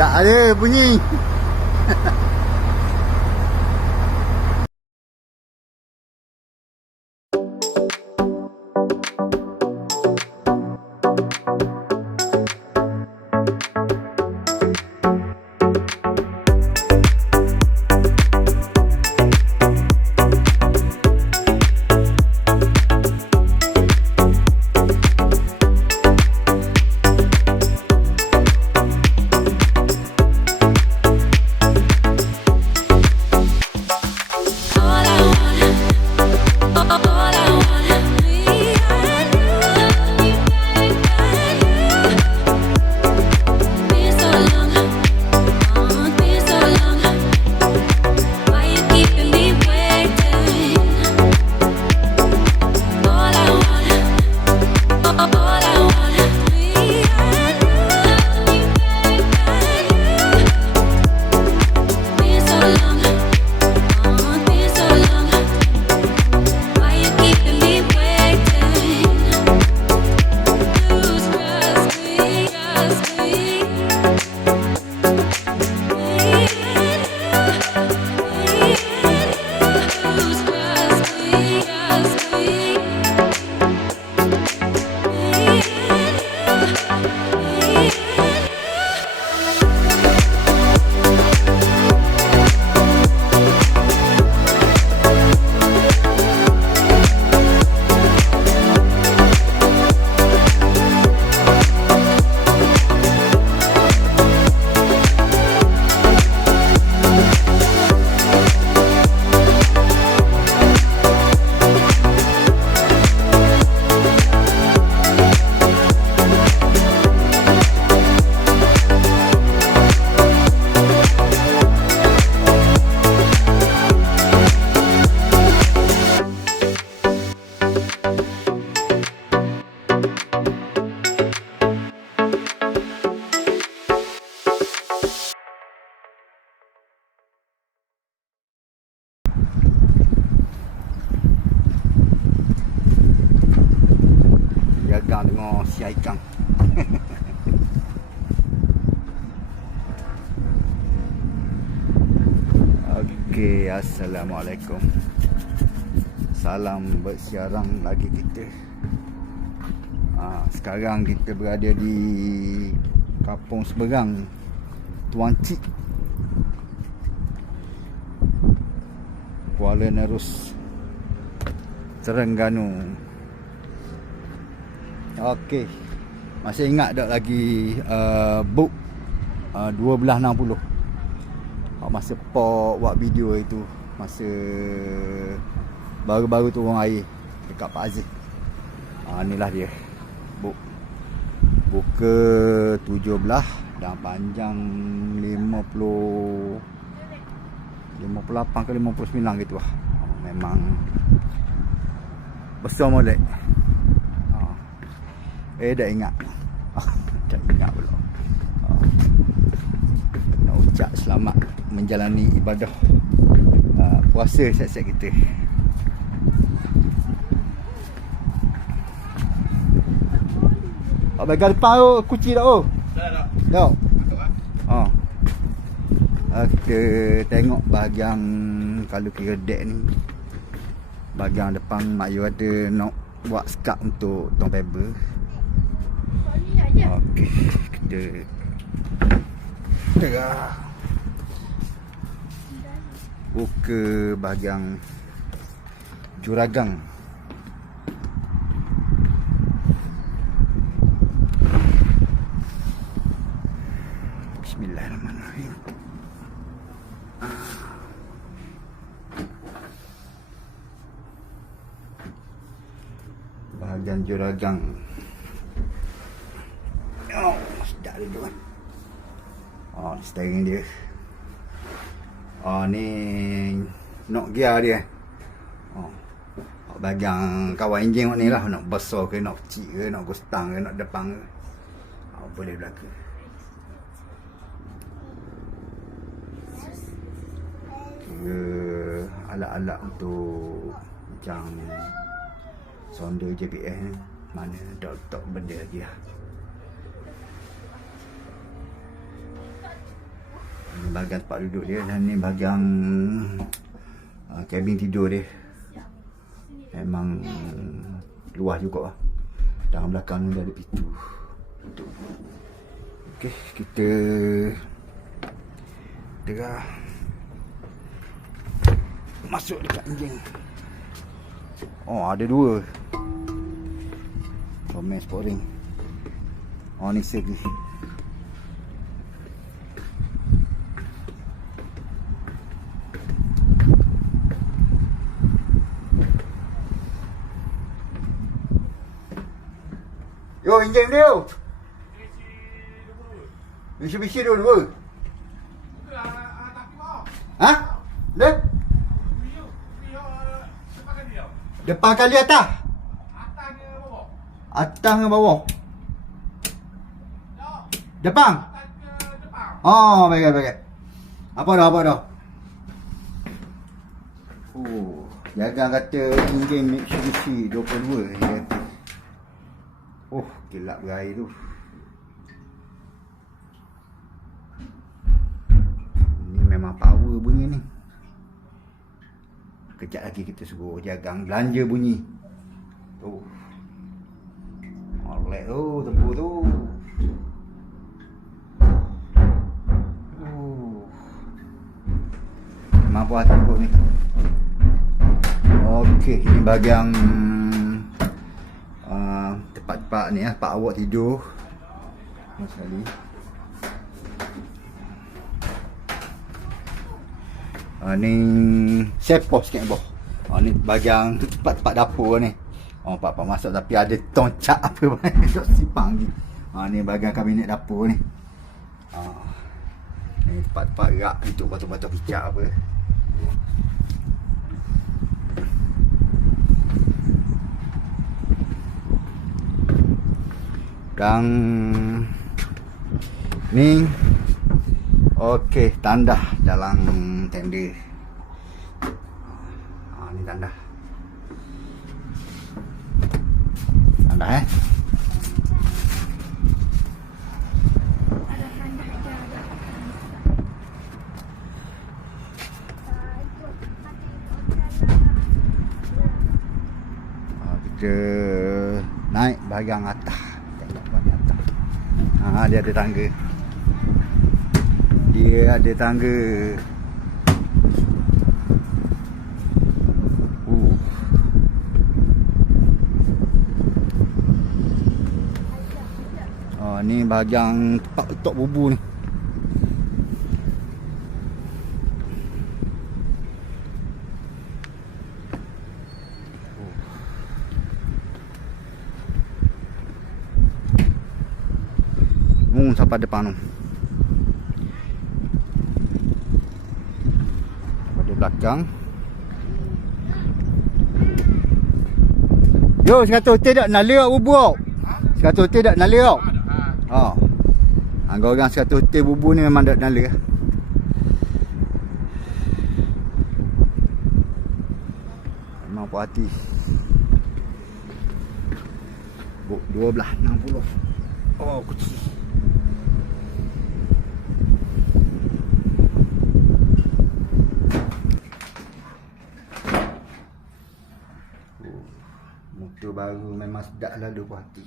Tak ada bunyi. Aikang. Okey, assalamualaikum. Salam bersiarang lagi kita. Ha, sekarang kita berada di Kampung Seberang, Tuan Cik. Kuala Nerus, Terengganu. Okey. Masih ingat tak lagi uh, book uh, 1260. Uh, masa pop buat video itu masa baru-baru turun air dekat Pak Aziz. Uh, inilah dia. Book buka 17 dan panjang 50 58 ke 59 gitu lah. Memang besar molek. Eh dah ingat. Tak ingat pula. Ah. Nak ucap selamat Menjalani ibadah. Ah, Puasa set-set kita. Pak bagian depan tu Kunci tak tu Tak Oh. Kita tengok bahagian Kalau kira dek ni. Bahagian depan Mak Yu ada nak Buat skak untuk Tong paper Okey, kita Tengah Buka bahagian Juragang. Bismillahirrahmanirrahim. Bahagian juragang Oh, sedap dia tu kan. Oh, steering dia. Oh, ni nok gear dia. Oh. oh bagian kawal enjin ni lah nak besar ke nak kecil ke nak gustang ke nak depan ke. Oh, boleh belaka. Kira alat-alat untuk macam sonda JPS ni mana dot-dot benda dia. Ini bahagian tempat duduk dia dan ni bahagian uh, kabin tidur dia. Memang luas juga lah. Dalam belakang ni ada pintu. Okey, kita Tengah Masuk dekat enjin Oh ada dua Roman Sporting Oh ni segi enjin dia Mitsubishi dua dua Ha? Dia? Depan kali atas. Atas dengan bawah. Depan. Oh, baik baik. Apa dah apa dah? Oh, jaga kata enjin Mitsubishi 22 dia kata. Oh, gelap gaya tu. Ni memang power bunyi ni. Kejap lagi kita suruh jagang belanja bunyi. Tu. Molek tu, tempu tu. Memang puas kot ni. Okey, ini bahagian uh, tempat-tempat ni lah, pak awak tidur. Mas Ali. Uh, ni sepos sikit boh. Uh, ni bahagian tu tempat-tempat dapur ni. Oh, pak-pak masuk tapi ada toncak apa banyak duk simpang ni. Ha ni bahagian kabinet dapur ni. Ha. Ni tempat-tempat rak untuk batu-batu kicap apa. Dan ni okey tandah dalam tender. Ha ni tandah. Tandah eh. Ha, kita naik bahagian atas. Ha, dia ada tangga. Dia ada tangga. Uh. Oh, ni bahagian tempat letak bubu ni. Hmm, sampai depan tu. Pada belakang. Yo, sekata hotel tak nak lihat bubur. Sekata hotel tak nak lihat. Ha. Angga orang sekata hotel bubur ni memang tak nak lihat. Memang puas hati. Bu- 12.60. Oh, kecil. Oh, Motor baru memang sedap lalu hati.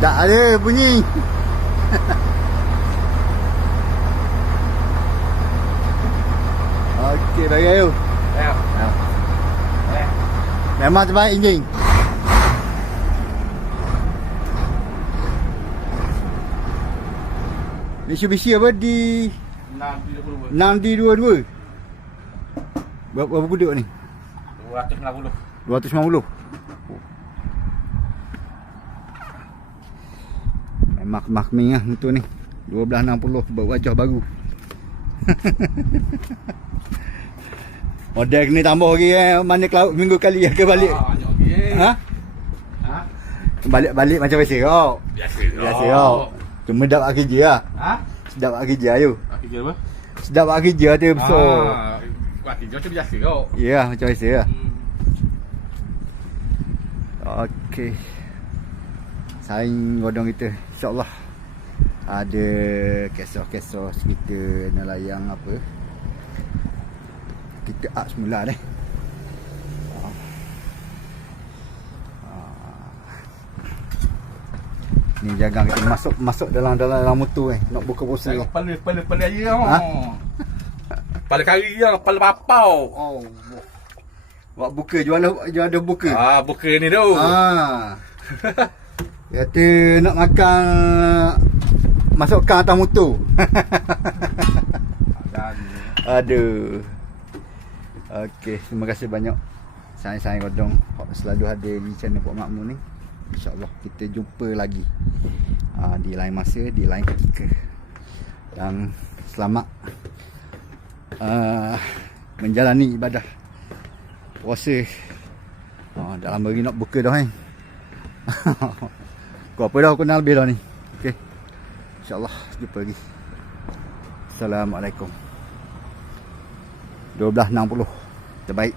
Tak ada bunyi. Okey, bagi ayo. Ya. Memang terbaik enjin. Mitsubishi apa di 632. 6D22? Berapa, berapa kuduk ni? 260. 290. Memang makming lah untuk ni. 1260 buat wajah baru. Model kena tambah lagi eh. Mana cloud minggu kali ke balik. Ah, eh. Ha? Ha? Balik-balik macam biasa kau. Biasa. Biasa kau. Cuma dah buat kerja lah. Ha? Sedap buat kerja. Ah, kerja apa? Sedap buat kerja tu besar. Ah, buat kerja macam biasa kau. Ya, macam biasa lah. Hmm. Okey. Saing godong kita insya-Allah. Ada kisah-kisah cerita nelayan apa. Kita up semula deh. Ah. Ah. Ni jaga kita masuk masuk dalam dalam dalam motor eh. Nak buka puasa. Tengok kepala kepala kepala air kau. Ha? Kepala kari kau, kepala papau. Oh. Buat buka jual jual ada buka. Ah, buka ni tu. Ah. Kata nak makan masukkan atas motor. Aduh. Okey, terima kasih banyak. Saya-saya Godong selalu ada di channel Pok Makmur ni. InsyaAllah kita jumpa lagi uh, di lain masa, di lain ketika. Dan selamat uh, menjalani ibadah puasa. Uh, dah lama lagi nak buka dah kan. Kau apa dah aku kenal lebih dah ni. Okey. InsyaAllah jumpa lagi. Assalamualaikum. 12.60 Terbaik